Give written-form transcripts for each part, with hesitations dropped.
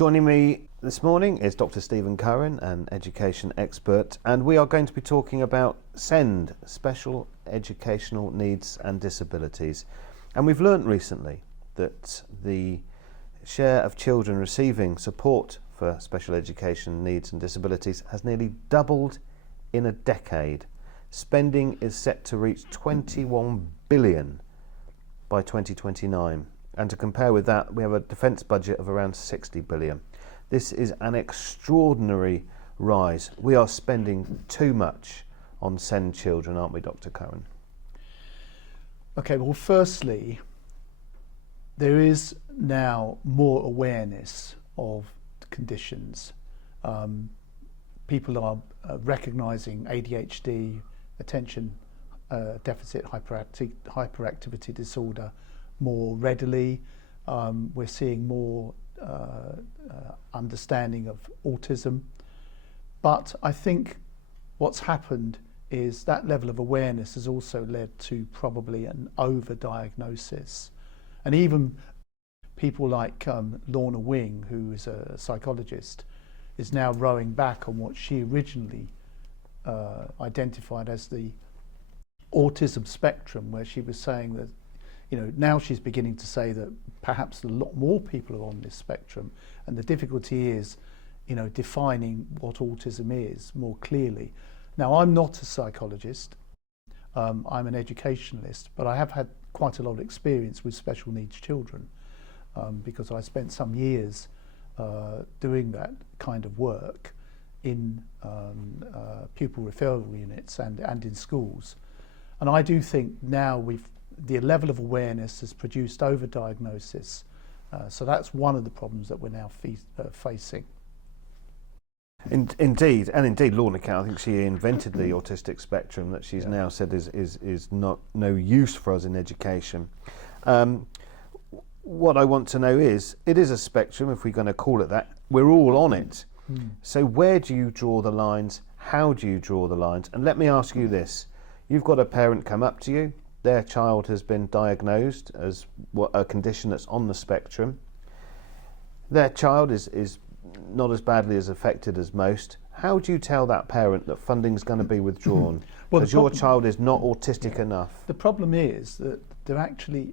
Joining me this morning is Dr. Stephen Curran, an education expert, and we are going to be talking about SEND, Special Educational Needs and Disabilities. And we've learnt recently that the share of children receiving support for special education needs and disabilities has nearly doubled in a decade. Spending is set to reach 21 billion by 2029. And to compare with that, we have a defence budget of around 60 billion. This is an extraordinary rise. We are spending too much on SEND children, aren't we, Dr. Curran? Okay, well, firstly, there is now more awareness of conditions. People are recognising ADHD, attention deficit hyperactivity disorder, more readily. We're seeing more understanding of autism. But I think what's happened is that level of awareness has also led to probably an overdiagnosis. And even people like Lorna Wing, who is a psychologist, is now rowing back on what she originally identified as the autism spectrum, where she was saying that, now she's beginning to say that perhaps a lot more people are on this spectrum, and the difficulty is, defining what autism is more clearly. Now, I'm not a psychologist, I'm an educationalist, but I have had quite a lot of experience with special needs children because I spent some years doing that kind of work in pupil referral units and in schools. And I do think now the level of awareness has produced overdiagnosis. So that's one of the problems that we're now facing. Indeed, Lorna Cow, I think she invented the autistic spectrum that she's now said is not no use for us in education. What I want to know is, it is a spectrum, if we're going to call it that. We're all on it. So where do you draw the lines? How do you draw the lines? And let me ask you this. You've got a parent come up to you. Their child has been diagnosed as a condition that's on the spectrum. Their child is not as badly as affected as most. How do you tell that parent that funding's going to be withdrawn because your child is not autistic enough? The problem is that there actually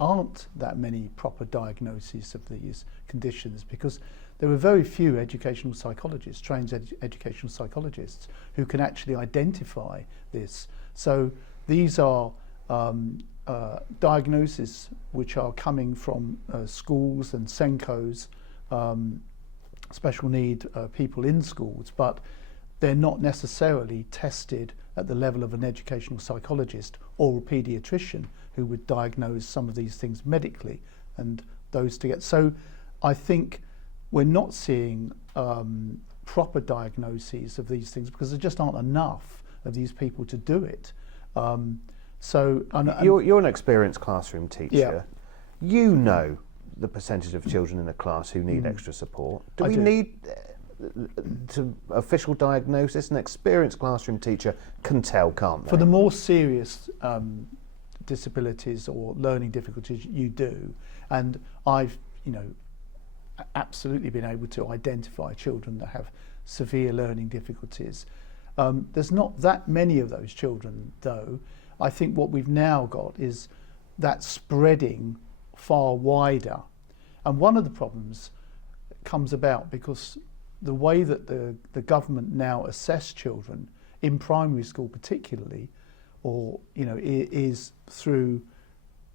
aren't that many proper diagnoses of these conditions, because there are very few educational psychologists, trained educational psychologists, who can actually identify this. So these are diagnoses which are coming from schools and SENCOs, special need people in schools, but they're not necessarily tested at the level of an educational psychologist or a paediatrician who would diagnose some of these things medically, and those to get. So I think we're not seeing proper diagnoses of these things because there just aren't enough of these people to do it. You're an experienced classroom teacher. Yeah. You know the percentage of children in a class who need extra support. Do we need official diagnosis? An experienced classroom teacher can tell, can't they? For the more serious disabilities or learning difficulties, you do. And I've, absolutely been able to identify children that have severe learning difficulties. There's not that many of those children, though. I think what we've now got is that spreading far wider. And one of the problems comes about because the way that the government now assess children, in primary school particularly, or is through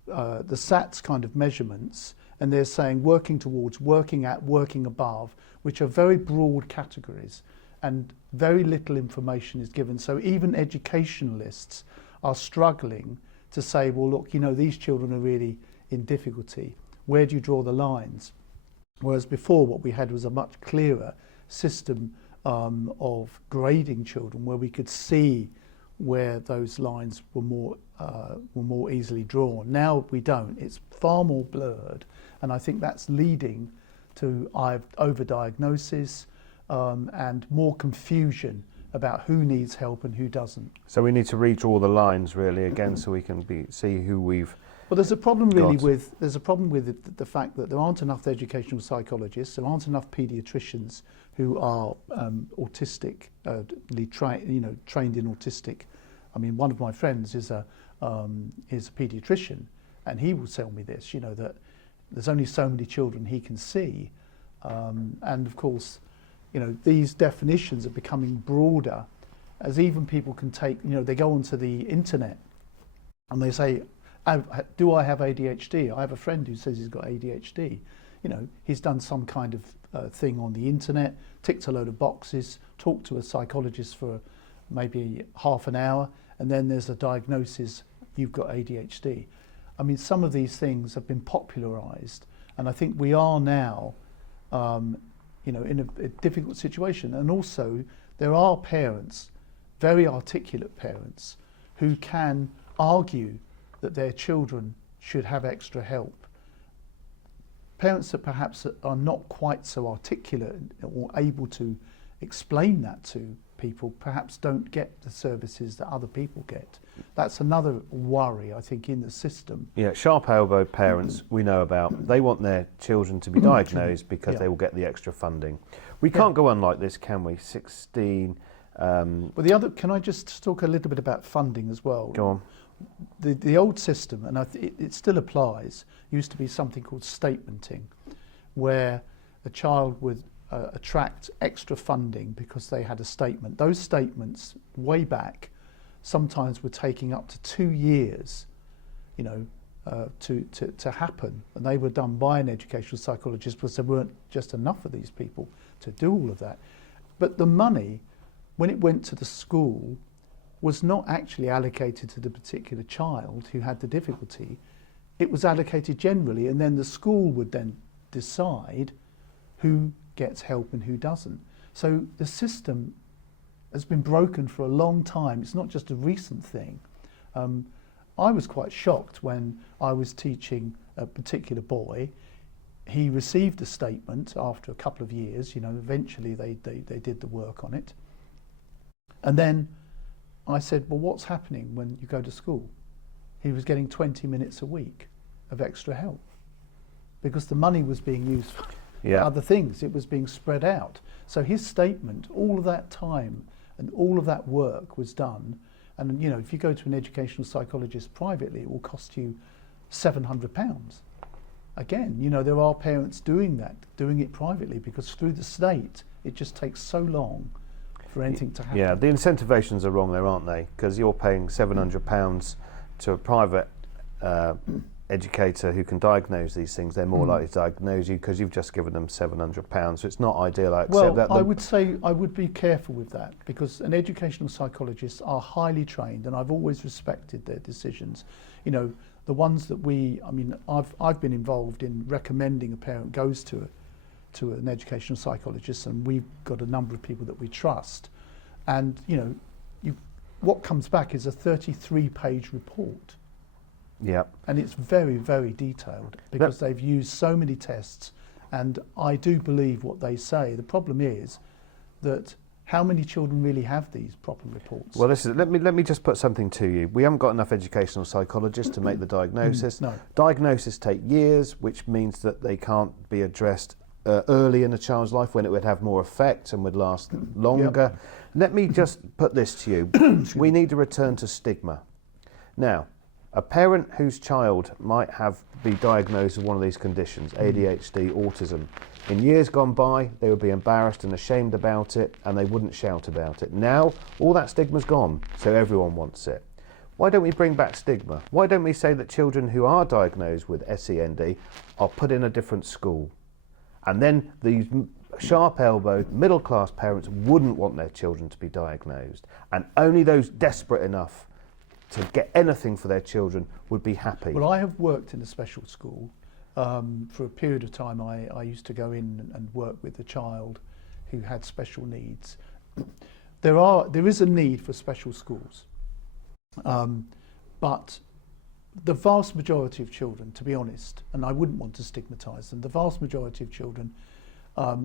the SATs kind of measurements, and they're saying working towards, working at, working above, which are very broad categories, and very little information is given. So even educationalists are struggling to say, well, look, these children are really in difficulty. Where do you draw the lines? Whereas before, what we had was a much clearer system of grading children, where we could see where those lines were more easily drawn. Now we don't. It's far more blurred, and I think that's leading to overdiagnosis and more confusion about who needs help and who doesn't. So we need to redraw the lines really again, so we can see who we've Well, there's a problem really God. with the fact that there aren't enough educational psychologists, there aren't enough paediatricians who are trained in autistic. I mean, one of my friends is a paediatrician, and he will tell me this. You know, that there's only so many children he can see, and of course, you know, these definitions are becoming broader, as even people can take. You know, they go onto the internet, and they say, do I have ADHD? I have a friend who says he's got ADHD. You know, he's done some kind of thing on the internet, ticked a load of boxes, talked to a psychologist for maybe half an hour, and then there's a diagnosis, you've got ADHD. I mean, some of these things have been popularised, and I think we are now, you know, in a difficult situation. And also, there are parents, very articulate parents, who can argue that their children should have extra help. Parents that perhaps are not quite so articulate or able to explain that to people perhaps don't get the services that other people get. That's another worry, I think, in the system. Yeah, sharp-elbowed parents we know about. They want their children to be diagnosed because they will get the extra funding. We can't go on like this, can we? 16... Well, can I just talk a little bit about funding as well? Go on. The old system, and it still applies, used to be something called statementing, where a child would attract extra funding because they had a statement. Those statements, way back, sometimes were taking up to 2 years, you know, to happen, and they were done by an educational psychologist because there weren't just enough of these people to do all of that. But the money, when it went to the school, was not actually allocated to the particular child who had the difficulty. It was allocated generally, and then the school would then decide who gets help and who doesn't. So the system has been broken for a long time. It's not just a recent thing. I was quite shocked when I was teaching a particular boy. He received a statement after a couple of years. You know, eventually they did the work on it. And then I said, well, what's happening when you go to school? He was getting 20 minutes a week of extra help because the money was being used for other things. It was being spread out. So his statement, all of that time and all of that work was done. And, you know, if you go to an educational psychologist privately, it will cost you £700. Again, you know, there are parents doing it privately because through the state, it just takes so long for anything to happen. Yeah, the incentivations are wrong there, aren't they? Because you're paying £700 to a private educator who can diagnose these things. They're more likely to diagnose you because you've just given them £700. So it's not ideal. I accept that. I would say I would be careful with that because an educational psychologist are highly trained, and I've always respected their decisions. You know, the ones that I've been involved in recommending a parent goes to an educational psychologist, and we've got a number of people that we trust, and you know, what comes back is a 33-page report. Yeah, and it's very, very detailed because they've used so many tests, and I do believe what they say. The problem is that how many children really have these proper reports? Well, let me just put something to you. We haven't got enough educational psychologists to make the diagnosis. No. Diagnoses take years, which means that they can't be addressed early in a child's life when it would have more effect and would last longer. Yep. Let me just put this to you. We need to return to stigma. Now, a parent whose child might be diagnosed with one of these conditions, ADHD, autism, in years gone by, they would be embarrassed and ashamed about it, and they wouldn't shout about it. Now, all that stigma's gone, so everyone wants it. Why don't we bring back stigma? Why don't we say that children who are diagnosed with SEND are put in a different school? And then these sharp-elbowed, middle-class parents wouldn't want their children to be diagnosed, and only those desperate enough to get anything for their children would be happy. Well, I have worked in a special school. For a period of time, I used to go in and work with a child who had special needs. There is a need for special schools, but the vast majority of children, to be honest, and I wouldn't want to stigmatise them, the vast majority of children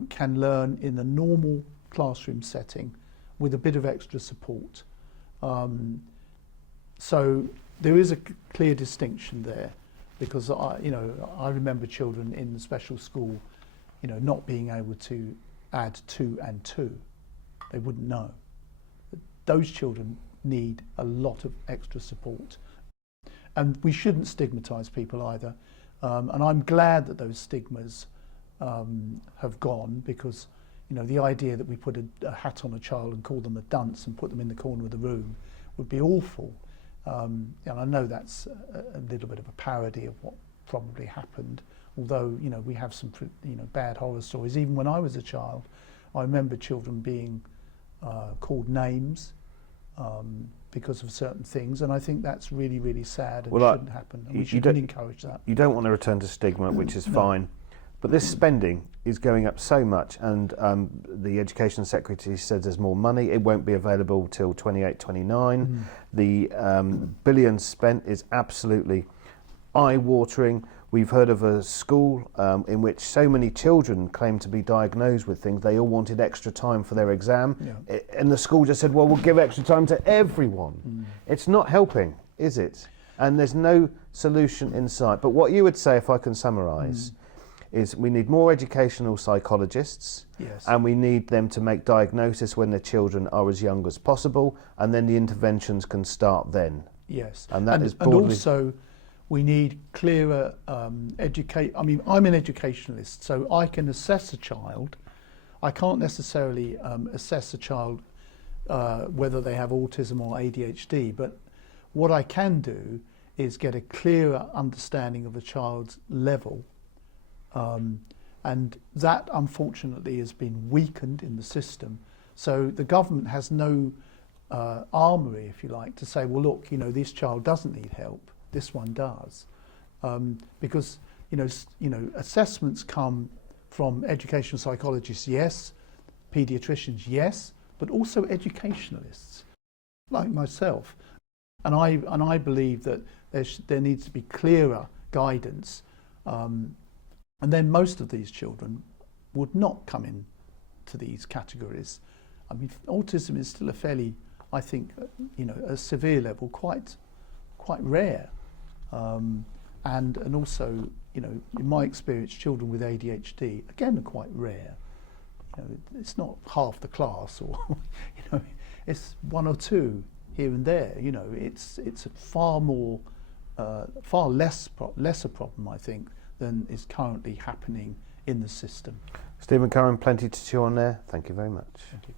can learn in the normal classroom setting with a bit of extra support. So there is a clear distinction there. because I remember children in the special school, not being able to add 2 and 2. They wouldn't know. Those children need a lot of extra support, and we shouldn't stigmatise people either. And I'm glad that those stigmas have gone, because the idea that we put a hat on a child and call them a dunce and put them in the corner of the room would be awful. And I know that's a little bit of a parody of what probably happened, although we have some bad horror stories. Even when I was a child, I remember children being called names because of certain things, and I think that's really, really sad and shouldn't happen. And we shouldn't encourage that. You don't want to return to stigma, which is fine, but this spending is going up so much, and the Education Secretary said there's more money. It won't be available till 28, 29. The billions spent is absolutely eye-watering. We've heard of a school in which so many children claimed to be diagnosed with things. They all wanted extra time for their exam. And the school just said, well, we'll give extra time to everyone. It's not helping, is it? And there's no solution in sight. But what you would say, if I can summarise, is we need more educational psychologists, and we need them to make diagnosis when the children are as young as possible, and then the interventions can start then. Yes. And that is broadly... And also, we need clearer I'm an educationalist, so I can assess a child. I can't necessarily assess a child whether they have autism or ADHD, but what I can do is get a clearer understanding of the child's level. And that, unfortunately, has been weakened in the system. So the government has no armoury, if you like, to say, well, look, this child doesn't need help. This one does, because assessments come from educational psychologists, yes, paediatricians, yes, but also educationalists like myself, and I believe that there needs to be clearer guidance, and then most of these children would not come in to these categories. I mean, autism is still a fairly, I think, a severe level, quite rare. And also, in my experience, children with ADHD, again, are quite rare. It's not half the class, or, it's 1 or 2 here and there. It's a far lesser problem, I think, than is currently happening in the system. Stephen Curran, plenty to chew on there. Thank you very much. Thank you.